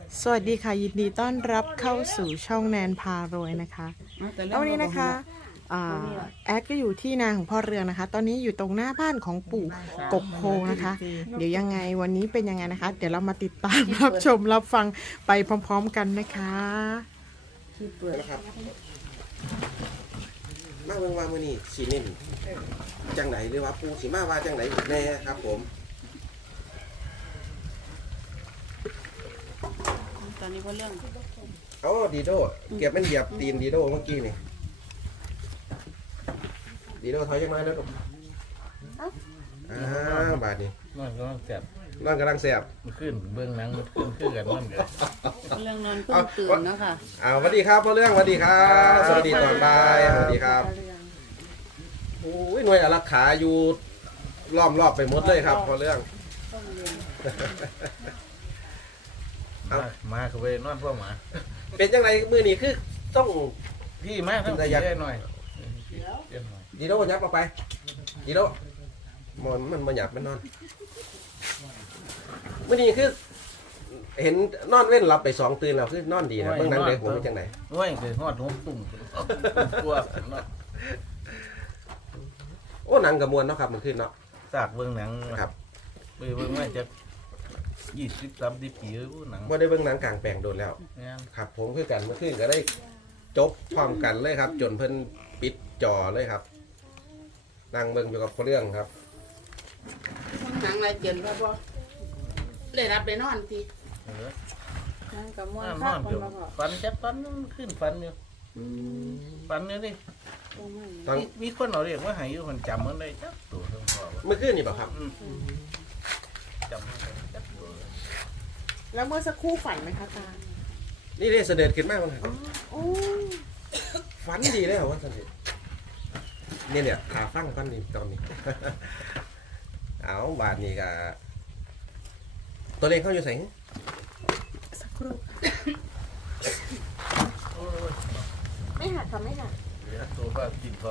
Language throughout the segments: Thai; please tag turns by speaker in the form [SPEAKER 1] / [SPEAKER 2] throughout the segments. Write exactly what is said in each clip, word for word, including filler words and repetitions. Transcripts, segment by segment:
[SPEAKER 1] สวัสดีค่ะยินดีต้อนรับเข้าสู่ช่องแนนพารวยนะคะแล้ววันนี้นะคะอ่าแอดก็อยู่ที่นาของพ่อเรืองนะคะ ตอนนี้อยู่ตรงหน้าบ้านของปู่กกโพนะคะ เดี๋ยวยังไงวันนี้เป็นยังไงนะคะ เดี๋ยวเรามาติดตามรับชมรับฟังไปพร้อมๆกันนะคะ
[SPEAKER 2] นะครับมาเมืองว่ามือนี่สีเน้นจังไหนหรือว่าปูสีมาว่าจังไหนแน่ครับผม
[SPEAKER 3] ตอนนี้ก็เรื่อง
[SPEAKER 2] เอาดีโดเก็บมันเหยียบตีนดีโดเมื่อกี้นี่ดีโดถอยยังไงแล้วลูกอ้าวบาดนี้
[SPEAKER 4] นอนก็นอนแสบ
[SPEAKER 2] นอนกำลังแสบ
[SPEAKER 4] มันขึ้นเบื้องหลังมันขึ้นขึ้นกันนอนกัน
[SPEAKER 3] เรื่องนอนเพิ่งตื่นเนาะค่ะ
[SPEAKER 2] อ้าวสวัสดีครับพ่อเรื่องสวัสดีครับสวัสดีตอนบ่ายสวัสดีครับโอ้ยหน่วยอารักขาอยู่ล้อมรอบไปหมดเลยครับพ่อเรื่อง
[SPEAKER 4] มามาเขาไปนอนพวกหมา
[SPEAKER 2] เป็นจังไรมือนี้คือต้อง
[SPEAKER 4] พี่มาทั้งพี่ได้หน่อยเดี๋ยวหน่อย
[SPEAKER 2] ดีโดยับออกไปดีโดมันมันมันหยับมันนอนมื่อนี้คือ เห็นนอนเว้นหลับไปสองตื่นแล้วคือนอนดีนะเมื่อนั้นเด็กผมเป็นจังไหน
[SPEAKER 4] น้อยคือหอดหัวตุ่มตัวเนาะ
[SPEAKER 2] โอ้หนังกระมวลเนาะครับมันขึ้นเนาะ
[SPEAKER 4] สากเบื้องหนัง
[SPEAKER 2] ครับ
[SPEAKER 4] ไปเบื้องมาจะยี่สิบสามสิบปีแล้วหนัง
[SPEAKER 2] ว่าได้เบิ่งหนังกลางแปลงโดนแล้ว
[SPEAKER 4] เนี่ย
[SPEAKER 2] ครับ ผมคือกันเมื่อคืนก็ได้จบพร้อมกันเลยครับ จนเพิ่นปิดจอเลยครับนั่งเบิ่งอยู่กับเรื่องครับ
[SPEAKER 3] หนังอะไรเกินพ่อพ่อเลยรับไปนอนที
[SPEAKER 4] เออ
[SPEAKER 3] นั่งกับม้วน
[SPEAKER 4] น
[SPEAKER 3] ข้า
[SPEAKER 4] อ
[SPEAKER 3] วน คน
[SPEAKER 4] อยู่
[SPEAKER 3] มาพ่อ
[SPEAKER 4] ฟันจะฟันขึ้นฟันอยู่ฟันอยู่นี่
[SPEAKER 2] ตอน
[SPEAKER 4] มีคนเอาเรียกว่าหายอยู่มันจำมันได้จับตัวทั้งพ่อ
[SPEAKER 2] เมื่อคืนนี่เปล่าครับ
[SPEAKER 4] จำมันได้จับตัว
[SPEAKER 1] แล้วเมื่อสักครู่ฝันไหมคะตา
[SPEAKER 2] นี่ได้เสด็จขึ้นมากมัน
[SPEAKER 1] โอ้
[SPEAKER 2] ฝันดีเลยเหรอว่าสันติเนี่ยเนี่ยขาฟังฟันนี่ตอนนี้ เอาบาทนี้ก็ตัวเลขเข้าอยู่ใส่
[SPEAKER 1] สักครู่
[SPEAKER 4] โอ้ย
[SPEAKER 1] ไม่หักค่ะไม่หัก
[SPEAKER 4] เหลือตัวก็กินก่อน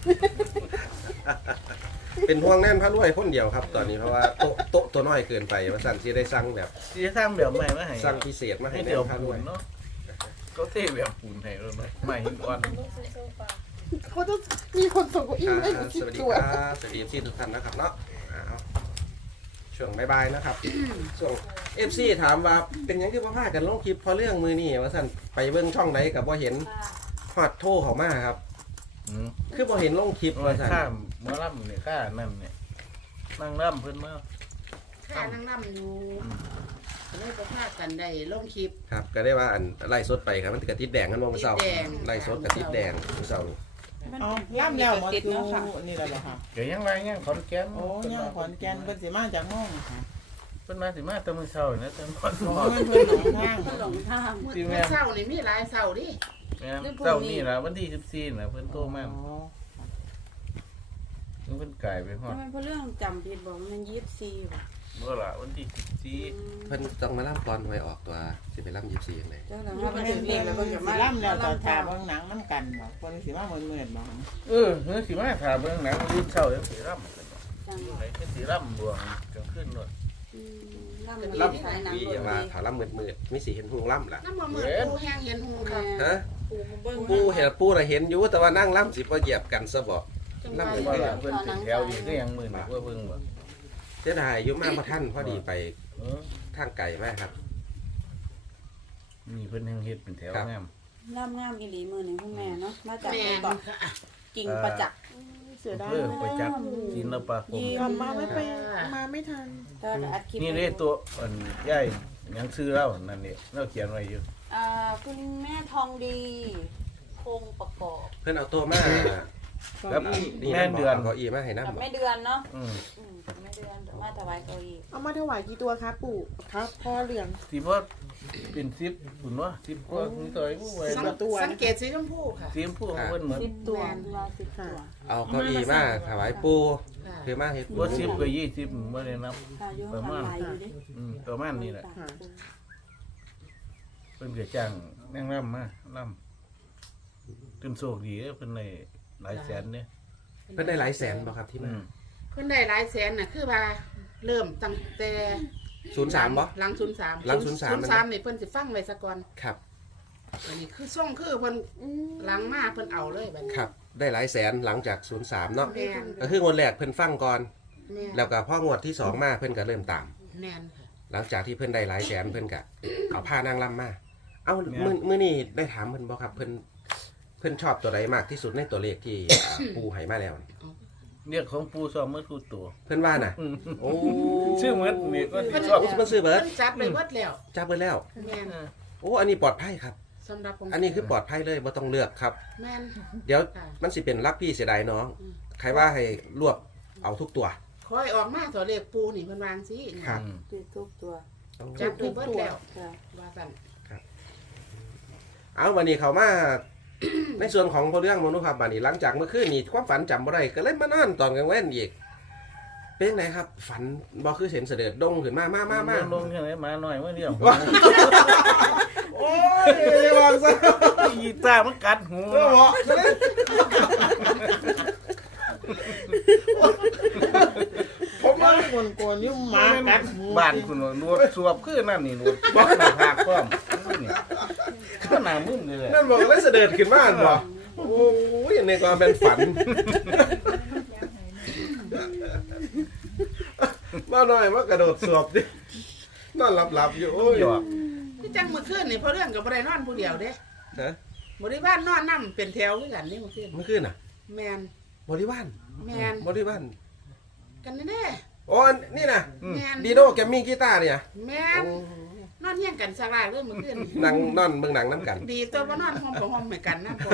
[SPEAKER 2] เป็นห่วงแน่นพระรวยคนเดียวครับ ตอนนี้เพราะว่าโต๊ะโต๊ะตัวน้อยเกินไปว่าสั่นที่ได้สั่งแบบ
[SPEAKER 4] ที่จะสร้างแบบใหม่มาให้
[SPEAKER 2] สั่งพิเศษมาให้
[SPEAKER 4] ให้
[SPEAKER 2] แน่
[SPEAKER 4] เดี๋ยวน
[SPEAKER 2] พระร
[SPEAKER 4] ปู
[SPEAKER 2] วย
[SPEAKER 4] นเนาะเขาเทแบบปูนให้เราไหมใหม่หินอ่อน
[SPEAKER 1] เขาจะมีคนส่งเก้าอี้
[SPEAKER 2] อ่า
[SPEAKER 1] มาให้หนู
[SPEAKER 2] ส
[SPEAKER 1] คิด
[SPEAKER 2] วัสดี
[SPEAKER 1] ตัว
[SPEAKER 2] ครับสวัสดีเอฟซีทุกท่านนะครับเนาะเอาช่วงบายๆนะครับ ช่วงเอฟซีถามว่าเป็นยังที่พ่อพากันลงคลิปพอเรื่องมือนี่ว่าสั่นไปเบิ่งช่องไหนกับว่าเห็นฮอดโทรเขามาครับ
[SPEAKER 4] อืม
[SPEAKER 2] คือพอเห็นลงคลิป
[SPEAKER 4] เอา
[SPEAKER 2] ว่าสั่น
[SPEAKER 4] ข้ามเมื่อล่ำเนี่ยข้านั่นเนี่ยนั่งล่ำเพิ่นมา
[SPEAKER 3] ข้านั่งนั่อยู่เลยก็พากันได้ลงคลิป
[SPEAKER 2] ครับก็ได้ว่าอันไล่สดไปครับมันกระติดแดงกันมองเศร้า
[SPEAKER 3] ติดแดง
[SPEAKER 2] ไล่สดกระติดแดงมื้อเศร้านี่
[SPEAKER 1] อ๋อย่ำแล้วหมดอยู่นี่แหละเหรอคะ
[SPEAKER 4] เดี๋ยวยังไรยังขอนแก่น
[SPEAKER 1] โอ้ย่างขอนแก่นเป็นสิมาจากห้องค่ะ
[SPEAKER 4] เพิ่นมาสิมาแต่มื้อเช้านะแต่ก่อน
[SPEAKER 1] โอ้มันเพิ่นหนองทาง
[SPEAKER 3] ก็หลงทางเมื่อเช้านี่มีหลายเช้าดิ
[SPEAKER 4] แม่นเช้านี่ล่ะวันที่สิบสี่น่ะเพิ่นโทรมา
[SPEAKER 1] อ๋อ
[SPEAKER 4] เพิ่นกลายไปฮอด
[SPEAKER 5] ทำไมเพราะเรื่องจำผิดบอกมันยี่สิบสี่ว่ะ
[SPEAKER 4] เมื่อล่ะวันที่สิบสี่
[SPEAKER 2] เพิ่นต้องมาล่ำก่อนหวยออกตัวสิไปล่ำยี่สิบสี่ยังไง
[SPEAKER 5] เจ้าหลัง
[SPEAKER 1] ถ้า
[SPEAKER 5] ว่า
[SPEAKER 1] มั
[SPEAKER 5] มัน น
[SPEAKER 1] ถึ
[SPEAKER 5] ถึ
[SPEAKER 1] ง
[SPEAKER 5] ง
[SPEAKER 1] เอ
[SPEAKER 5] เอง ง
[SPEAKER 1] แล้
[SPEAKER 5] แล้ว ว
[SPEAKER 1] ก็
[SPEAKER 5] ก็
[SPEAKER 1] จะ
[SPEAKER 5] จะ
[SPEAKER 1] มา
[SPEAKER 5] มา
[SPEAKER 1] ล่ำแล้วตอน
[SPEAKER 5] ตา
[SPEAKER 1] ตาเบิ่งหนังน้ำกันบอกคนสิมาเหมือนเหมือนบอก
[SPEAKER 4] เออเฮ้ยสิมาถามเบิ่งหนังยืนเช้าแล้วสิร่ำอยู่ไหนคือสิร่ำบวงกลางคืนด้วย
[SPEAKER 5] ล่ำ
[SPEAKER 2] ล่
[SPEAKER 5] ใช้หนัง
[SPEAKER 2] ำพี่
[SPEAKER 5] ร
[SPEAKER 2] อย่า
[SPEAKER 5] ถ
[SPEAKER 2] มา
[SPEAKER 5] ดี
[SPEAKER 2] ถาล่ำมืดมืดๆมีสีเห็นหงล่ำล่ะ
[SPEAKER 3] น้ำมันมือปูแห้งเห็นหูค่ะ
[SPEAKER 2] ฮะ
[SPEAKER 3] ปูเบิ้ง
[SPEAKER 2] ปูเห็นปูน่ะเห็นอยู่แต่ว่านั่งล่ำสิพอเหยียบกันซะบอกล่ำ
[SPEAKER 4] เพิ่น
[SPEAKER 2] ไป
[SPEAKER 4] ว่า
[SPEAKER 2] เล
[SPEAKER 4] ล่ะ
[SPEAKER 2] ย
[SPEAKER 4] เพิ่นเป็นแถวดีก็ยังหมื่นกว่าเบิ่งบ่
[SPEAKER 2] เสียดายอายุมากพระท่านพอดีไป
[SPEAKER 4] เออ
[SPEAKER 2] ทางไก่มากครับ
[SPEAKER 4] นี่เพิ่นยังเฮ็ดเป็นแถวงาม
[SPEAKER 5] ล่ำงามอีหลีมือหนึ่งคุณแม่เนาะมาจาก
[SPEAKER 3] แม่
[SPEAKER 5] เกาะ
[SPEAKER 3] ค่ะ
[SPEAKER 5] กิ่งประจักษ์
[SPEAKER 1] เสียดาย
[SPEAKER 4] เพื่อไปจักศิลปาคม
[SPEAKER 1] กลับมาไม่ไปมาไม่ทัน
[SPEAKER 5] ก็อัดคลิป
[SPEAKER 4] นี่เด้ตัวอันใหญ่ยังซื้อแล้วนั่นนี่เราเขียนไว้อยู่
[SPEAKER 5] อ่าคุณแม่ทองดีคงประกอบ
[SPEAKER 2] เพื่อนเอาตัวมา
[SPEAKER 4] แล้ว
[SPEAKER 2] นี่
[SPEAKER 4] แม่
[SPEAKER 2] นั่น
[SPEAKER 4] เดือน
[SPEAKER 2] เก้าอี้มาให้นั่ง
[SPEAKER 5] กับ
[SPEAKER 2] บอก
[SPEAKER 5] แม่เดือนเนาะ
[SPEAKER 4] อืม
[SPEAKER 5] อืมแม่เดือนมาถวายเก้าอี้
[SPEAKER 1] เอามาถวายกี่ตัวคะปู่ครับพ่อเหลือง
[SPEAKER 4] สิบ่เป็นสิบปุ่นวะสิบกว่ามีตัวไอ้ผู้ไว้
[SPEAKER 1] สักตัว
[SPEAKER 3] สังเกตสีชมพูค่ะ
[SPEAKER 4] สิบผู้ของเพิ่นเหมือน
[SPEAKER 5] สิบตัวมาสิบตัว
[SPEAKER 2] เอาเก้าอี้มาถวายปูคือมาเฮ็ด
[SPEAKER 4] บ่สิบก็ยี่สิบบ่ได้นับ
[SPEAKER 5] ค่ะอยุ่งทำลายอยู่ดิ
[SPEAKER 4] อืมประมาณนี้แหละ
[SPEAKER 1] ค่ะ
[SPEAKER 4] เพิ่นก็จ้างนางรำมาล่ำจนโชคดีเด้อเพิ่นได้หลายแสนเนี่ย
[SPEAKER 2] เพิ่นได้หลายแสนบ่ครับที่
[SPEAKER 4] อื
[SPEAKER 2] มา
[SPEAKER 4] ม
[SPEAKER 3] เพิ่นได้หลายแสนน่ะคือว่าเริ่มตั้งแต่
[SPEAKER 2] ศูนย์สามบ่
[SPEAKER 3] หลังศูนย์สาม
[SPEAKER 2] หลังศูนย์สาม
[SPEAKER 3] ศูนย์สามนี่เพิ่นสิฟังไว้ซะก่อน
[SPEAKER 2] ครับ
[SPEAKER 3] อันนี้คือส่งคือเพิ่นหลังมาเพิ่นเอาเลยบัดนี้
[SPEAKER 2] ครับได้หลายแสนหลังจากศูนย์สามเนาะ
[SPEAKER 3] แม่น
[SPEAKER 2] ก็คืองวดแรกเพิ่นฟังก่อน
[SPEAKER 3] แม่น
[SPEAKER 2] แล้วก็พองวดที่สองมาเพิ่นก็เริ่มตาม
[SPEAKER 3] แม่นค่ะ
[SPEAKER 2] หลังจากที่เพิ่นได้หลายแสนเพิ่นก็เอาผ้านางรำมาเอามื้อมื้อนี้ได้ถามเพิ่นบ่ครับเพิ่นเพิ่นชอบตัวใดมากที่สุดในตัวเลขที่ อ่าปูให้มาแล้ว
[SPEAKER 4] เรียกของปูซ้อมเมื่อทูตัว
[SPEAKER 2] เพิ่นว่าน่ะ
[SPEAKER 4] อืม
[SPEAKER 2] โอ้
[SPEAKER 4] ชื่อเหมือนนี่ก็
[SPEAKER 3] เพิ่น
[SPEAKER 4] ชอบ
[SPEAKER 2] เพิ่นซื้อเบิ
[SPEAKER 3] เพิ่
[SPEAKER 2] ด
[SPEAKER 3] นจับเลยเบิดแล้ว
[SPEAKER 2] จับเบิดแล้ว
[SPEAKER 3] แม่น
[SPEAKER 2] โอ้อันนี้ปลอดภัยครับ
[SPEAKER 3] สำหรับผม
[SPEAKER 2] อันนี้คือปลอดภัยเลยบ่ต้องเลือกครับ
[SPEAKER 3] แม่น
[SPEAKER 2] เดี๋ยว
[SPEAKER 3] ค่ะ
[SPEAKER 2] มันสิเป็นรักพี่เสียดายน้อง
[SPEAKER 3] อืม
[SPEAKER 2] ใครว่าให้รวบเอาทุกตัว
[SPEAKER 3] คอยออกมาตัวเลขปูนี่เพิ่นวางสิ
[SPEAKER 2] ครับ
[SPEAKER 4] อืม
[SPEAKER 5] ติดทุกตัว
[SPEAKER 3] จับเลยเบิดแล้ว
[SPEAKER 5] ค่ะ
[SPEAKER 3] ว่าซั่น
[SPEAKER 2] เอาวันนี้เขามา ในส่วนของพอเรื่องมนุษย์ครับบัดนี้หลังจากเมื่อคืนนี้ความฝันจำบ่ได้ก็เลยมานอนตอนกลางวันอีกเป็นไงครับ ฝันบ่คือเห็นเสด็จดงขึ้นมามามามา
[SPEAKER 4] ลงยังไงมาหน่อยเมื่อเดียว
[SPEAKER 2] โอ้ยวางซะ
[SPEAKER 4] ยีตามันกัดหู
[SPEAKER 2] เออเหมาะซะเลยผมว่า
[SPEAKER 1] คนกวนยุ่มหมากัดหู
[SPEAKER 4] บ้านคุณนวดสวบคือนั่นนี่นวดบล็อกหน้าผากพร้อมนี่ก็หน้ามึนเลยแหละ
[SPEAKER 2] นั่นบอกเลยเสด็จขึ้นมาบ่โอ้ยในความเป็นฝันมาหน่อยมากระโดดสวบดินอนหลับๆอยู่โอ้ย
[SPEAKER 4] หยอก
[SPEAKER 3] คือจังเมื่อคืนนี่เพราะเรื่องก็บ่ได้นอนผู้เดียวเด้
[SPEAKER 2] ฮะ
[SPEAKER 3] บ่ได้บ้านนอนนํเป็นแถวคือกันนี่เมื่อคืน
[SPEAKER 2] เมื่อคืนน่ะ
[SPEAKER 3] แม่น
[SPEAKER 2] บริวาร
[SPEAKER 3] แม่น
[SPEAKER 2] บริวาร
[SPEAKER 3] กันแน่
[SPEAKER 2] โอ้นี่นะ
[SPEAKER 3] ๆแม่น
[SPEAKER 2] ดีโดแกมมี่กีตาร์เนี่ย
[SPEAKER 3] แม่นนอนเฮียงกันสักหลายเรื่องเมื่อคืน
[SPEAKER 2] หนังนอนเบิ่งหนังน้ำกัน
[SPEAKER 3] ดีตัวบ่นอนห้องกับห้องเหมือนกันนะพ่อ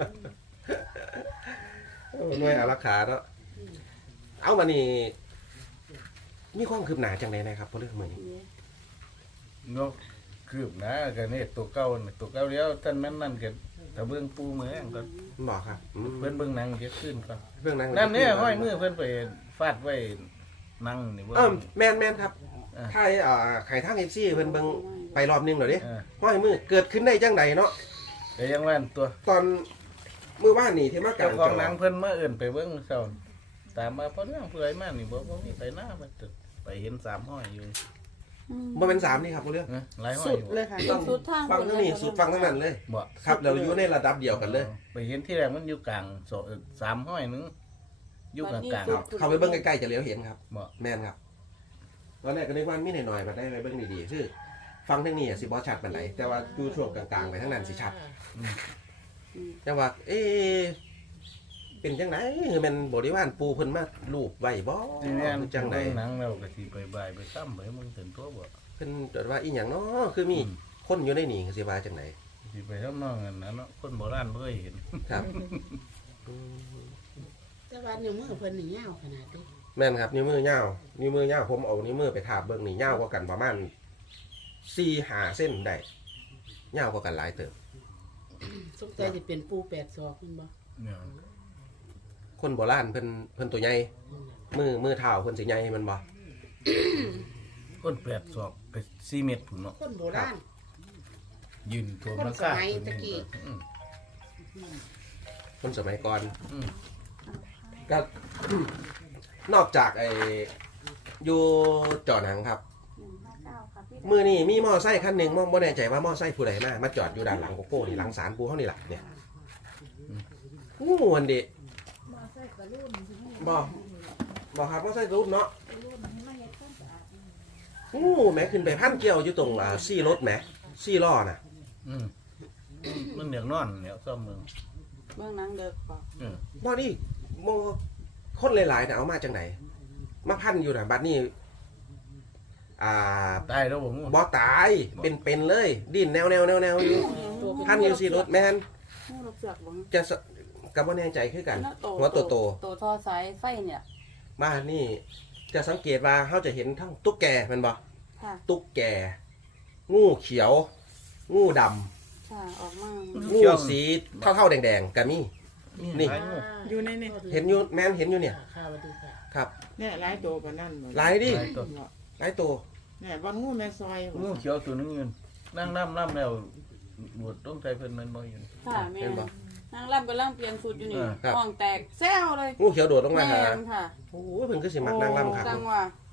[SPEAKER 2] โอ้หน่วยอารักขาเนาะเอามานี่มีความคืบหน้าจังไดนะครับเพราะเรื่องมือนี้
[SPEAKER 4] นกคืบนะกันนี่ตัวเก่าน่ะตัวเก่าแล้วท่านแม่นนั่นกันแต่เบื้องปูเมืองก็
[SPEAKER 2] บอกครับอืม
[SPEAKER 4] เพิ่นเบื้องหนังเก็บขึ้นก่อน
[SPEAKER 2] เรื่องหนัง
[SPEAKER 4] นั่นเนี่ยห้อยมือเพิ่นไปฟาดไว้นั่งนี่เบิ่ง
[SPEAKER 2] เออแมนแมนครับ
[SPEAKER 4] อ่า
[SPEAKER 2] ไทยอ่าไข่ทางเอฟซีเพิ่นเบิ่งไปรอบนึงหน่อยดิ
[SPEAKER 4] เออ
[SPEAKER 2] ห้อยมือเกิดขึ้นได้จังใดเนาะ
[SPEAKER 4] แต่ยังว่าตัว
[SPEAKER 2] ตอนมือว่านนี่ที่มากลา
[SPEAKER 4] เจ้าง ของ
[SPEAKER 2] จ
[SPEAKER 4] หนังเพิ่นมาเอิ่นไปเบิ่งเช้าตามมาเพราะเรื่องเพื่อยมานี่บ่บ่มีไปหน้ามันไปเห็นสามห้อยอยู่
[SPEAKER 2] บ่เป็นสามนี่ครับเพราะเรื่อง
[SPEAKER 4] นะหลายห้อ
[SPEAKER 1] สุ
[SPEAKER 4] ย
[SPEAKER 1] ด
[SPEAKER 4] อยู่
[SPEAKER 1] เลยค่ะ
[SPEAKER 2] ต้อง
[SPEAKER 5] สุดทาง
[SPEAKER 2] ฟังทั้งนี้สุดฟังทั้งนั้นเลย
[SPEAKER 4] บ่
[SPEAKER 2] ครับเราอยู่ในระดับเดียวกันเลย
[SPEAKER 4] ไปเห็นที่แรกมันอยู่กลางโซเอ่อสามห้อยหนึงอยู่กลางกลาง
[SPEAKER 2] ครับเข้าไปเบิ่งใกล้ๆจะเลี้ยวเห็นครับ
[SPEAKER 4] บ่
[SPEAKER 2] แม่นครับตอนแรกก็นึกว่ามีหน่อยๆมาได้ไปเบิ่งดีๆคือฟังทั้งนี้อะสิบ่ชัดปานใดแต่ว่าดูช่วงกลางๆไปทั้งนั้นสิชัดแต่ว่า เอ๊ะเป็นจังไดคือแม่นบริวารปูเพิ่นมาลูบไว้บ่
[SPEAKER 4] ทีนี้
[SPEAKER 2] คือจังได
[SPEAKER 4] เบิ่หนังแล้วก็สิไปบายไปซ้ำไปมึงถึงตัวบ่
[SPEAKER 2] เพิ่นตรวจว่าอีหยังเนาะคือมีคนอยู่ในนี่สิว่าจังได
[SPEAKER 4] สิไปทำนองนั้นนะเนาะคนโบราณบ่เคยเห็น
[SPEAKER 2] ครับ
[SPEAKER 3] แต่ว่านิ้วมือเพิ่นนี่ยาวขนาดนี้
[SPEAKER 2] แม่นครับนิ้วมือยาวนิ้วมือยาวผมเอานิ้วมือไปทาบเบิ่งนี่ยาวกว่ากันประมาณสี่ห้าเส้นได้ยาวกว่ากันหลายเติบ
[SPEAKER 3] สงสัยสิเป็นปูแปดศอกเพิ่นบ่
[SPEAKER 4] เนี่ย
[SPEAKER 2] คนโบราณเพิ่นเพิ่นตัวใหญ่มือมือเท้าเพิ่นสิใหญ่แมันบ่
[SPEAKER 4] คนแปดศอกก็สี่เมตรพุ่นเนาะ
[SPEAKER 3] คนโบราณ
[SPEAKER 4] ยืนตัว
[SPEAKER 3] คน
[SPEAKER 4] มัน
[SPEAKER 3] สมัยตะกี้
[SPEAKER 4] อืม
[SPEAKER 2] คนสมัยก่อน
[SPEAKER 4] อืม
[SPEAKER 2] ก็ นอกจากไอ้อยู่จอดหนังครับ มือนี่มีมอไซค์คันหนึ่งมอบ่แน่ใจว่ามอไซค์ผู้ใดมามาจอดอยู่ด้านหลังโกโก้นี่หลังศาลปูเฮานี่ล่ะเนี่ยงูอันเดะบ่บ่ครับมอไซค์รุ่นเนาะงูแหมขึ้นไปพันเกี่ยวอยู่ตรงอ่าซี่รถแหมซี่ล้อน่ะ
[SPEAKER 4] อืมมันอยากนอนเนี่ยซ่อมเมือง
[SPEAKER 5] เบื้องหนังเด็กป่ะ
[SPEAKER 4] อืม
[SPEAKER 2] บ่นี่มอคนหลายๆน่ะเอามาจังไหนมาพันอยู่น่ะบัดนี้อ่า
[SPEAKER 4] ตายแล้วบ่งู
[SPEAKER 2] บ่ตายเป็นเป็นเลย ดิ้นแนวแนวแนวแนวอยู่พันอยู่ซี่รถแม่น
[SPEAKER 5] งูลูกเสือกบ่
[SPEAKER 2] จะสกับว่าแน่ใจคือกัน
[SPEAKER 5] แล้ว
[SPEAKER 2] หัวโตโต
[SPEAKER 5] โตทอสายไฟเนี่ย
[SPEAKER 2] ๆมานี่ จะสังเกตว่าเขาจะเห็นทั้งตุ๊กแกแมันบ่
[SPEAKER 5] ค่ะ
[SPEAKER 2] ตุ๊กแก งูเขียว งูด
[SPEAKER 5] ค่ะออกมา
[SPEAKER 2] ำงูสีเท่าๆแดงๆก็มี นี่
[SPEAKER 4] หลายงู
[SPEAKER 1] อยู่ในนี่
[SPEAKER 2] เห็นอยู่แม่นเห็นอยู่เนี่ย
[SPEAKER 3] ค่ะสวัสดีค่ะ
[SPEAKER 2] ครับ
[SPEAKER 1] เนี่ยหลายตัวกว่านั่นบ่
[SPEAKER 2] หลายดิ
[SPEAKER 4] หลายตัว
[SPEAKER 2] หลายตัว
[SPEAKER 1] เนี่ยบอลงูแม่ซอยบ่
[SPEAKER 4] งูเขียวตัวนึงยืนนั่งน้ำน้ำแล้วบวชต้องใจเพิ่นแมันบ่อยู่
[SPEAKER 5] ค่ะแม่
[SPEAKER 2] เห็นบ่
[SPEAKER 5] นางร่ำกำลังเปลี่ยนชุดอยู่นี่
[SPEAKER 4] อ่า
[SPEAKER 2] ครับ
[SPEAKER 5] ห้องแตกแซวเลย
[SPEAKER 2] งูเขียวโดดลงมา
[SPEAKER 5] แม่
[SPEAKER 2] หาน
[SPEAKER 5] ค่ะ
[SPEAKER 2] โอ้ยเพิ่นคือสิมักนางรำครับ
[SPEAKER 5] จังว่า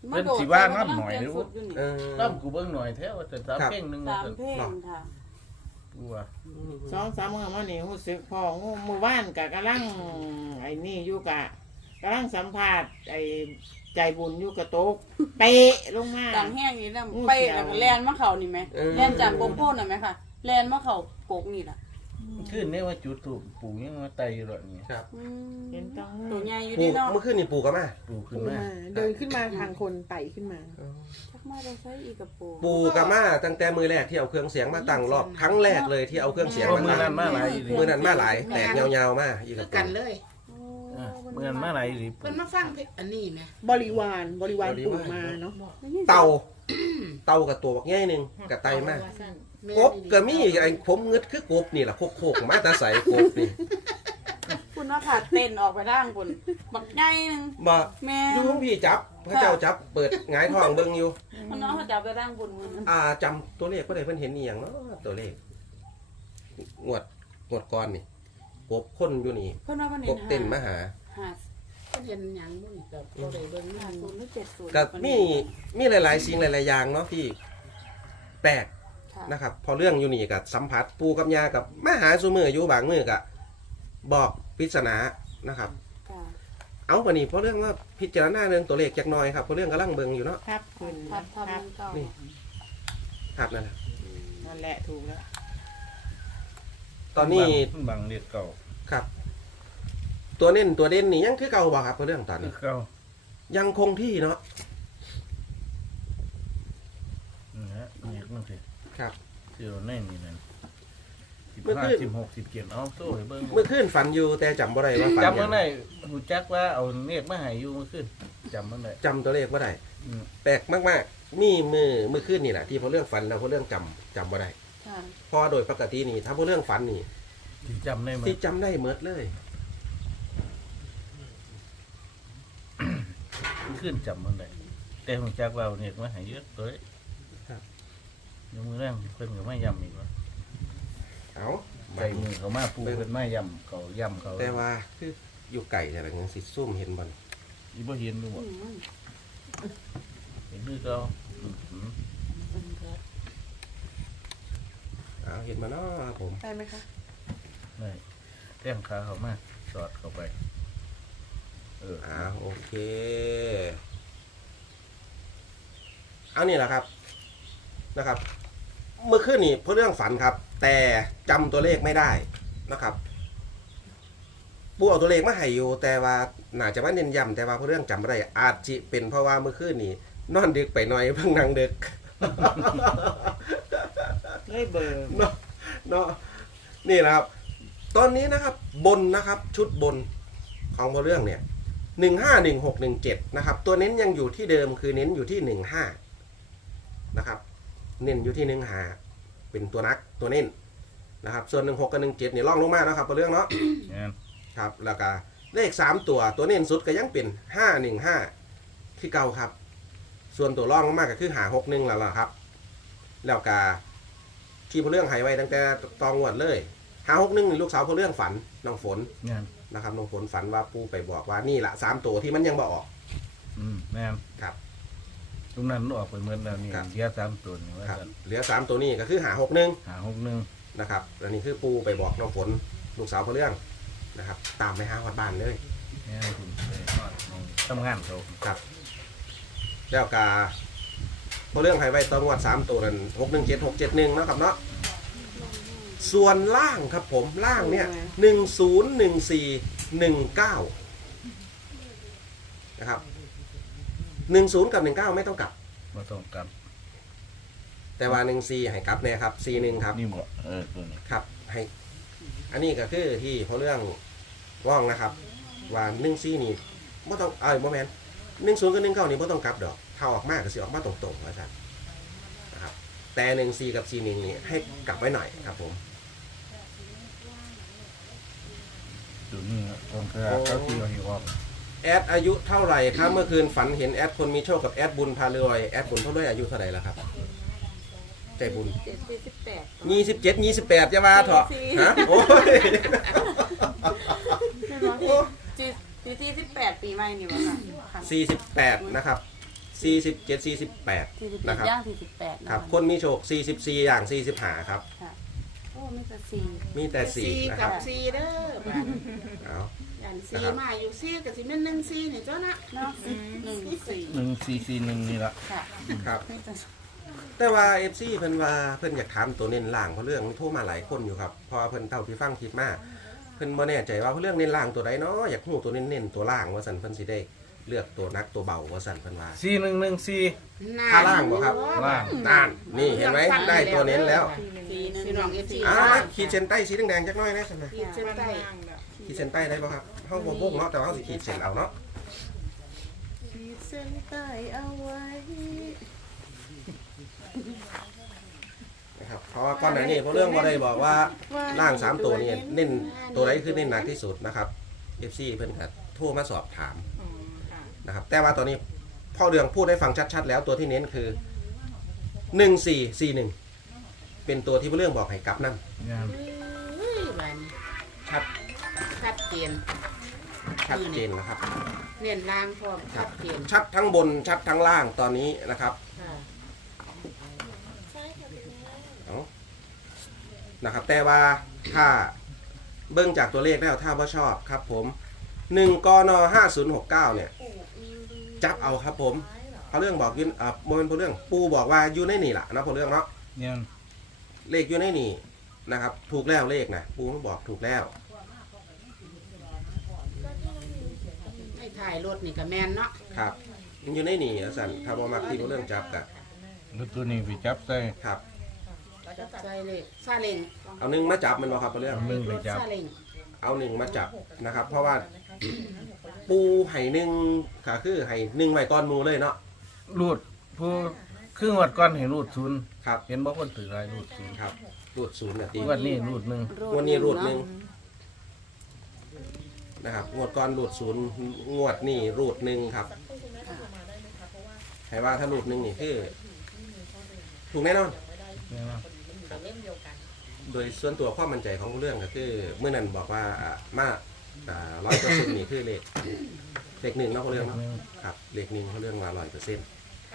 [SPEAKER 5] มาโดด
[SPEAKER 4] เพิ่นสิว่าน้ำหน่อย
[SPEAKER 5] เปลี่
[SPEAKER 4] หรือ
[SPEAKER 5] สุดอยู่นี่
[SPEAKER 2] เออ
[SPEAKER 4] น้ำกูเบิ่งหน่อยแท้ว่าแต่สามเพลงหนึง
[SPEAKER 5] สา
[SPEAKER 4] ว่าม ซั่น
[SPEAKER 5] เพลงค่ะ
[SPEAKER 4] กูว่า
[SPEAKER 3] สองสามมื้อมานี่รู้สึกพองูมื้อวานก็กำลังไอ้นี่อยู่กะกำลังสัมภาษณ์ไอ้ใจบุญอยู่กระโตกเตะลงมา
[SPEAKER 5] ดังแห้งนี่แล้ว
[SPEAKER 3] อู้
[SPEAKER 5] ไป
[SPEAKER 3] เสียว
[SPEAKER 5] แล้วก็แลนมาเขานี่ไหม
[SPEAKER 2] เออ
[SPEAKER 5] แลนจากโกโก้น่ะไหมค่ะแลนมาเขาโกกนี่ล่ะ
[SPEAKER 4] ขึ้นนี่ว่าจุดถูกปูยังมาไตอยู่หรอกนี่
[SPEAKER 2] ครับ
[SPEAKER 5] อืม
[SPEAKER 3] เห็นต้อง
[SPEAKER 5] ตัวใหญ่อยู่
[SPEAKER 2] ปู
[SPEAKER 5] ดีเนาะ
[SPEAKER 2] เมื่อคืนนี่ปูก็มา
[SPEAKER 4] ปูขึ้น
[SPEAKER 1] ปู
[SPEAKER 4] มา
[SPEAKER 1] มาเดินขึ้นมาทางคนไต่ขึ้นมา
[SPEAKER 5] ชักมาได้ใช้อีกกับปู
[SPEAKER 2] ปูก็มาตั้งแต่มือแรกที่เอาเครื่องเสียงมาตั้งรอบครั้งแรกเลยที่เอาเครื่องเสียง
[SPEAKER 4] เพราะ
[SPEAKER 2] มา
[SPEAKER 4] มือ
[SPEAKER 2] ตั้
[SPEAKER 4] นั้
[SPEAKER 2] ง
[SPEAKER 4] นมาหลายอีหลี
[SPEAKER 2] มือนั้นมาหลายแตกยาวๆมาอีก
[SPEAKER 3] คื
[SPEAKER 2] กั
[SPEAKER 3] อบ กันเลย
[SPEAKER 4] อ่ะมือนั้นมาหลายอีหลี
[SPEAKER 3] เพิ่นมาฟังเพลงอันนี้แหม
[SPEAKER 1] บริวารบริวารปู่มาเนาะ
[SPEAKER 2] เต่าเต่ากับตัวบักแง่หนึงกับไตมากกบก็มีไอ้ผมเงึดคือกบนี่แหละโคกๆมาแตาใส่กบนี่
[SPEAKER 5] คุณว่าขาดเต้นออกไปร่างคุณบักใหญ่หนึง
[SPEAKER 2] บ่
[SPEAKER 5] แม่
[SPEAKER 2] อยู่ของพี่จับพระเจ้าจับเปิดหงายท้องเบิ่งอยู่
[SPEAKER 5] มันน้องเขาจับไปร่างบุญมือนั้น
[SPEAKER 2] อ่าจำตัวเลขก็ได้เพิ่นเห็นอีหยังเนาะตัวเลขงวดงวดก่อนนี่กบคนอยู่นี่
[SPEAKER 5] เพิ่นว่ามัน
[SPEAKER 2] ก
[SPEAKER 5] เห็น
[SPEAKER 2] บเต้นมาหา
[SPEAKER 5] ห้า
[SPEAKER 3] เพิ่นเห็นหยังบ่นี่ก็บ่ได้เบิ่ง
[SPEAKER 5] ห้าศูนย์หรือเจ็ดศูนย์
[SPEAKER 2] ก็มีมีหลายๆสิ่งหลายๆอย่างเนาะที่แปลก
[SPEAKER 5] ค่ะ
[SPEAKER 2] นะครับพอเรื่องอยู่นี่กับสัมผัสปูกับยากับมาหาซูมืออยู่บางมือกับบอกปริศนานะครับ
[SPEAKER 5] ค่ะ
[SPEAKER 2] เอาปนี้เพราะเรื่องว่าพิจารณาเรื่องตัวเลขจักหน่อยครับเพราะเรื่องกำลังเบิ่งอยู่เนาะ
[SPEAKER 3] ครับคุณ
[SPEAKER 5] ทับทับ
[SPEAKER 3] ครับ
[SPEAKER 5] มันเก่า
[SPEAKER 2] นี่ ครับนั่นแหละ
[SPEAKER 3] นั่นแหละถูกแล้ว
[SPEAKER 2] ตอนนี้
[SPEAKER 4] บางเรียกเก่า
[SPEAKER 2] ครับ ตัวเน้นตัวเด่นนี่ยังคือเก่าบ่ครับเพราะเรื่องตอน
[SPEAKER 4] คื
[SPEAKER 2] นี้
[SPEAKER 4] อเก่า
[SPEAKER 2] ยังคงที่เนาะ
[SPEAKER 4] นี่ฮะนี่มันสิ
[SPEAKER 2] ครับ
[SPEAKER 4] ที่เราแน่นี่นั่นสิบ
[SPEAKER 2] เมื่อ
[SPEAKER 4] ห้า
[SPEAKER 2] คืน
[SPEAKER 4] สิบหกสิบเจ็ดเอาโซ่ให้เบิ่ง
[SPEAKER 2] เมื่อคืนฝันอยู่แต่จำบ่ได้ว่าฝัน
[SPEAKER 4] จำ
[SPEAKER 2] หยั
[SPEAKER 4] เมื่อง ไหร่หูจักว่าเอาเนกมาให้อยู่เมื่อคืนจำเมื่อไหร่
[SPEAKER 2] จำตัวเลขบ่ได้
[SPEAKER 4] อืม
[SPEAKER 2] แปลกมากๆ มีมือมือขึ้นนี่แหละที่พอเรื่องฝันแล้วพอเรื่องจำจำบ่ได้
[SPEAKER 5] ค่ะ
[SPEAKER 2] เพอโดยปกตินี่ถ้าพอเรื่องฝันนี่
[SPEAKER 4] ที่จำได้ไหม
[SPEAKER 2] ที่จำได้เมิดเลย
[SPEAKER 4] ขึ้นจำเมื่อไหร่แต่หูจักว่าเอาเนกมาให้เยอะเลย
[SPEAKER 2] ครับ
[SPEAKER 4] เดี๋ยวมือแรงเพิ่นก็ไม่ยำอีกว่า
[SPEAKER 2] เอา
[SPEAKER 4] ใส่มือเขามาปูเพิ่นไม่ยำเขายำเขา
[SPEAKER 2] แต่ว่าคืออยู่ไก่แต่ละอย่างสิซุ่มเห็นบ่
[SPEAKER 4] อีบ่เห็นดูบ่
[SPEAKER 5] อืม
[SPEAKER 4] เห็นคือเขาอืม
[SPEAKER 2] เอาเห็นมาเนาะครับผม
[SPEAKER 1] ได้ไหมคะ
[SPEAKER 4] ได้แต้งขาเขามาสอดเข้าไป เออ
[SPEAKER 2] อ่าโอเคเอานี่แหละครับนะครับ เมื่อคืนนี่พอเรื่องฝันครับ แต่จำตัวเลขไม่ได้นะครับปูเอาตัวเลขมาให้อยู่ แต่ว่าน่าจะว่าเน้นย้ำแต่ว่าพอเรื่องจำไม่ได้อาจจะเป็นเพราะว่าเมื่อคืนนี่นอนดึกไปหน่อยเพิ่งนั่งดึก
[SPEAKER 3] เลยเบอร์
[SPEAKER 2] เนาะเนาะนี่แหละครับ ตอนนี้นะครับบนนะครับชุดบนของพอเรื่องเนี่ยหนึ่งห้าหนึ่งหกหนึ่งเจ็ดนะครับ ตัวเน้นยังอยู่ที่เดิมคือเน้นอยู่ที่หนึ่งห้านะครับ เน้นอยู่ที่หนึ่งห้าเป็นตัวนักตัวเน้นนะครับ ส่วนหนึ่งหกกับหนึ่งเจ็ดเนี่ยล่องลงมานะครับพอเรื่องเนาะ
[SPEAKER 4] งั้น
[SPEAKER 2] ครับแล้วก็เลขสามตัวตัวเน้นสุดก็ยังเป็นห้าหนึ่งห้าที่เก่าครับ ส่วนตัวร่องลงมาก็คือหาหกหนึ่งแล้วล่ะครับ แล้วก็ที่พอเรื่องหายไว้ตั้งแต่ตองวดเลยหาหกหนึ่งลูกสาวพอเรื่องฝันน้องฝน
[SPEAKER 4] งั้น
[SPEAKER 2] นะครับน้องฝนฝันว่าปู่ไปบอกว่านี่แหละสามตัวที่มันยังบ่ออก
[SPEAKER 4] อืมแม่น
[SPEAKER 2] ครับ
[SPEAKER 4] ตรงนั้นออกไปเหมือนแล้วนี่
[SPEAKER 2] ครับ
[SPEAKER 4] เดียสามตัวนี่ว่า
[SPEAKER 2] ครับ
[SPEAKER 4] กัน
[SPEAKER 2] เหลือสามตัวนี้ก็คือหาหกหนึ่ง
[SPEAKER 4] หาหกหนึ่ง
[SPEAKER 2] นะครับอันนี้คือปู่ไปบอกน้องฝนลูกสาวพอเรื่องนะครับ ตามไปหาวัดบ้านเลย
[SPEAKER 4] แม่นคุณไปทอดมองทำงานเขา
[SPEAKER 2] ครับแล้วก็พอเรื่องหายไว้ตอนงวดสามตัวนั้นหกหนึ่งเจ็ดหกเจ็ดหนึ่งนะครับเนาะส่วนล่างครับผมล่างเนี่ยหนึ่งศูนย์หนึ่งสี่หนึ่งเก้านะครับหนึ่งศูนย์กับหนึ่งเก้าไม่ต้องกลับ
[SPEAKER 4] มาต้องกลับ
[SPEAKER 2] แต่ว่าหนึ่งสี่ให้กลับเนี่ยครับสี่หนึ่งครับ
[SPEAKER 4] นี่หมดเออตัวนี้
[SPEAKER 2] ครับให้อันนี้ก็คือที่เพราะเรื่องว่องนะครับ ว่าหนึ่งสี่นี่ไม่ต้องเอ้ยโมแมนหนึ่งศูนย์กับหนึ่งเก้านี่ไม่ต้องกลับดอกถ้าออกมากก็สิออกมาตรงๆนะครับนะครับแต่หนึ่งสี่กับสี่หนึ่งนี่ให้กลับไว้หน่อยครับผม
[SPEAKER 4] ตัวนี้ตรงกลางเขาที่เราอยู่ออก
[SPEAKER 2] แอดอายุเท่าไหร่ครับเมื่อคืนฝันเห็นแอดคนมีโชคกับแอดบุญพารวยแอดบุญเท่าด้วยอายุเท่าไหร่แล้วครับใจบุญ
[SPEAKER 5] เจ็ดสี่สิบแปด
[SPEAKER 2] ยี่สิบเจ็ดยี่สิบแปดจะมาเถอะ
[SPEAKER 5] สี่
[SPEAKER 2] ฮะโอ้ย
[SPEAKER 5] ใช่ไหมสี่สี่สี่สิบแปดปีใหม่นี่วะค่ะ
[SPEAKER 2] สี่สิบแปดนะครับสี่สิบเจ็ด สี่สิบแปด
[SPEAKER 5] สี่สิบเจ็
[SPEAKER 2] นะ
[SPEAKER 5] ด
[SPEAKER 2] ครับ
[SPEAKER 5] ย่างสี่สิบแปดนะครับ
[SPEAKER 2] คนมีโชคสี่สิบสี่อย่างสี่สิบห้าครับ
[SPEAKER 5] ค่ะโอ้ไม่แต่สี่
[SPEAKER 2] มีแต่สี่นะค
[SPEAKER 6] กั
[SPEAKER 2] รั
[SPEAKER 6] บบ สี่เด้อบ้าน
[SPEAKER 2] เอา
[SPEAKER 6] อย่างสี่มาอยู่สี่กับสิแม่นหนึ่งสี่นี่เจ้านะ
[SPEAKER 5] เนาะหนึ่งสี่
[SPEAKER 4] หนึ่งสี่สี่หนึ่งนี่ละ
[SPEAKER 5] ค่ะ
[SPEAKER 2] ครับ
[SPEAKER 5] ไม่แต่
[SPEAKER 2] แต่ว่า เอฟ ซี เพิ่นว่าเพิ่นอยากถามตัวเน้นล่างเพราะเรื่องโทรมาหลายคนอยู่ครับเพอเพิ่นเท่าที่ฟังคลิปมาเพิ่นบ่แน่ใจว่าเพราะเรื่องเน้นล่างตัวใดเนาะอยากฮู้ตัวเน้นๆตัวล่างว่าซั่นเพิ่นสิได้เลือกตัวนักตัวเบาว่าซั่นเพิ่นว่า
[SPEAKER 4] สี่หนึ่งหนึ่งสี่
[SPEAKER 2] ถ้าล่างบ่ครับ
[SPEAKER 4] ล่าง
[SPEAKER 2] นั่นนี่เห็นไหมได้ตัวเน้นแล้ว
[SPEAKER 5] สี่หนึ่ง
[SPEAKER 6] พี่น้องเอฟซี
[SPEAKER 2] อ่าขีดเส้นใต้สีแดงๆจักหน่อยนะซั่นน่ะ
[SPEAKER 6] ขีดเส้นใต้
[SPEAKER 2] ขีดเส้นใต้ได้บ่ครับเฮาบ่วงเนาะแต่ว่าเฮาสิขีดเส้นเอาเนาะ
[SPEAKER 1] ขีดเส้นใต้เอาไว้
[SPEAKER 2] นะครับเพราะว่าก่อนหน้านี้เพราะเรื่องบ่ได้บอกว่าล่างสามตัวนี่เน้นตัวไหนคือเน้นหนักที่สุดนะครับ เอฟ ซี เพิ่นก็โทรมาสอบถามนะครับแต่ว่าตอนนี้พ่อเรืองพูดให้ฟังชัดๆแล้วตัวที่เน้นคือหนึ่งสี่สี่หนึ่งเป็นตัวที่พ่อเรื่องบอกให้กลับนั่น
[SPEAKER 4] งาน
[SPEAKER 6] เฮ้ยบ้าน
[SPEAKER 2] ชัด
[SPEAKER 6] ชัดเจน
[SPEAKER 2] ชัดเจนนะครับ
[SPEAKER 6] เน้นล่างพร้อมชัดเจน
[SPEAKER 2] ชัดทั้งบนชัดทั้งล่างตอนนี้นะครับ
[SPEAKER 6] ค่ะ
[SPEAKER 2] เอานะครับแต่ว่าถ้าเบิ่งจากตัวเลขแล้วถ้าว่าชอบครับผมหนึ่งกนห้าศูนย์หกเก้าเนี่ยจับเอาครับผมเพราะเรื่องบอกยืนอ่าโมเมนต์เพราะเรื่องปูบอกว่าอยู่ในนี่แหละนะเพราะเรื่องเนาะ
[SPEAKER 4] งาน
[SPEAKER 2] เลขอยู่ในนี่นะครับถูกแล้วเลขนะปูมันบอกถูกแล้ว
[SPEAKER 6] ให้ถ่ายรถนี่ก็แมนเนาะ
[SPEAKER 2] ครับมันอยู่ในนี่อ่ะสันถ้าบ่มักที่เพราะเรื่องจับกะ
[SPEAKER 4] แล้วตัวนี้ไปจับใส่
[SPEAKER 2] ครับ
[SPEAKER 6] จับใจเลยซาเล้ง
[SPEAKER 2] เอาหนึ่งมาจับมันบ่ครับเพราะเรื่อง
[SPEAKER 4] เอาหนึ่งไปจับ
[SPEAKER 6] ซาเล้ง
[SPEAKER 2] เอาหนึ่งมาจับนะครับ เพราะว่าปูไห่หนึ่งก็คือไห่หนึ่งไว้ก้อนหมูเลยเนาะ
[SPEAKER 4] รูดผู้ครึ่งวัดก้อนเห็นรูดศูนย์
[SPEAKER 2] ครับ
[SPEAKER 4] เห็นบอกคนถืออะไรรูดศูนย์
[SPEAKER 2] ครับรูดศูนย์เนี่ยตี
[SPEAKER 4] วันนี้รูดหนึ่ง
[SPEAKER 2] งวดนี้รูดหนึ่งนะครับงวดก่อนรูดศูนย์งวดนี่รูดหนึ่งครับให้ว่าถ้ารูดหนึ่งนี่คือถูกแน่นอน
[SPEAKER 4] เนี่ยนะ
[SPEAKER 2] โดยส่วนตัวความมั่นใจของเรื่องก็คือเมื่อนั้นบอกว่าอ่ามาร้อยเปอร์เซ็นต์นี่คือเลขเลขหนึ่งเนาะเขาเรื่องเนาะครับเลขหนึ่งเขาเรื่องมาร้อยเปอร์เซ็นต์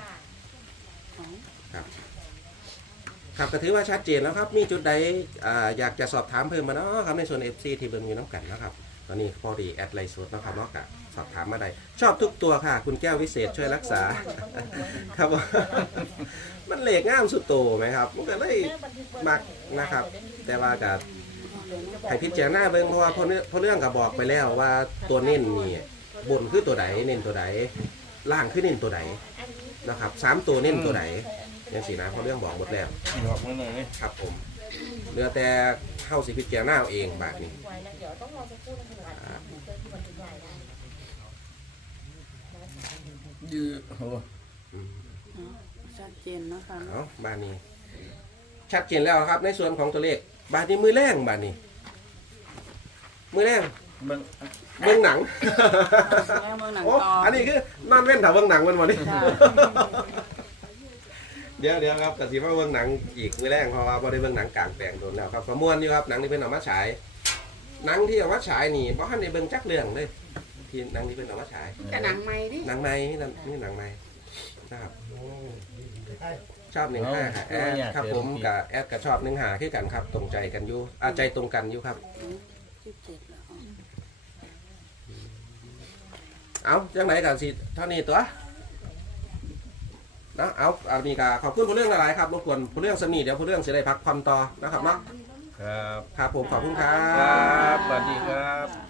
[SPEAKER 2] ครับครับก็ถือว่าชัดเจนแล้วครับมีจุดใดอ่าอยากจะสอบถามเพิ่มมาเนาะครับในส่วน เอฟ ซี ที่เบิ่งอยู่น้ำกันนะครับตอนนี้พอดีแอดไลน์สดเนาะครับเนาะก็สอบถามมาได้ชอบทุกตัวค่ะ คุณแก้ววิเศษช่วยรักษา ครับผมมันเหล็กง่ามสุดโตไหมครับมันก็เลยมักนะครับ แต่ว่ากับให้พิจารณาเบิ่งเพราะว่าเพราะเรื่องเพราะเรื่องกับบอกไปแล้วว่าตัวเน้นนี่บนคือตัวใดเน้นตัวใดล่างคือเน้นตัวใดนะครับสามตัวเน้นตัวใดอย่างสีนะเพราะเรื่องบอกหมดแล้ว
[SPEAKER 4] บอกมาหน่อย
[SPEAKER 2] ครับผมเหลือแต่เข้าสิพิจารณาเอาเองบาทนี้อ่า
[SPEAKER 4] ยืดโอ้
[SPEAKER 5] ชัดเจนเนาะค่ะ
[SPEAKER 2] เอาบาทนี้ ชัดเจนแล้วครับ ในส่วนของตัวเลขบาทนี้มือแรงบาทนี้ มือแรง
[SPEAKER 4] เบิ่ง
[SPEAKER 2] เบื้องหนัง
[SPEAKER 5] แล้วเมืองหนัง
[SPEAKER 2] โอ้
[SPEAKER 5] ต่อ
[SPEAKER 2] อันนี้คือนอนเว้นแถวเบื้องหนังมันวันนี้
[SPEAKER 5] จ้ะ
[SPEAKER 2] เดี๋ยวเดี๋ยวครับกสิมาเบื้องหนังอีกมือแรงเพราะว่าบ่ได้เบื้องหนังกลางแปลงโดนแล้วครับประมวลอยู่ครับหนังที่เป็นเอามาฉายหนังที่เอามาฉายนี่บ่ทันได้เบิ่งจักเรื่องเลยที่หนังที่เป็นเอามาฉาย
[SPEAKER 6] แต่หนังใหม่ดิ
[SPEAKER 2] หนังใหม่นั่นนี่หนังใหม่นะครับชอบหนึ่งห้าค่ะแอดครับผมกับแอดกับชอบหนึ่งหาคือกันครับตรงใจกันอยู่อาใจตรงกันอยู่ครับ
[SPEAKER 5] สิบเจ็ดแล้ว
[SPEAKER 2] เอาจังไหนกันสิเท่านี้ตัวนะเอาเอานี่ก็ขอบคุณผู้เรื่องหลายๆครับรบกวนผู้เรื่องสมีเดี๋ยวผู้เรื่องจะได้พักผ่อนต่อนะครับเนาะ
[SPEAKER 4] ครับ
[SPEAKER 2] ครับผมขอบคุณครั
[SPEAKER 4] ครับ
[SPEAKER 2] บ
[SPEAKER 4] สวัสดีครับ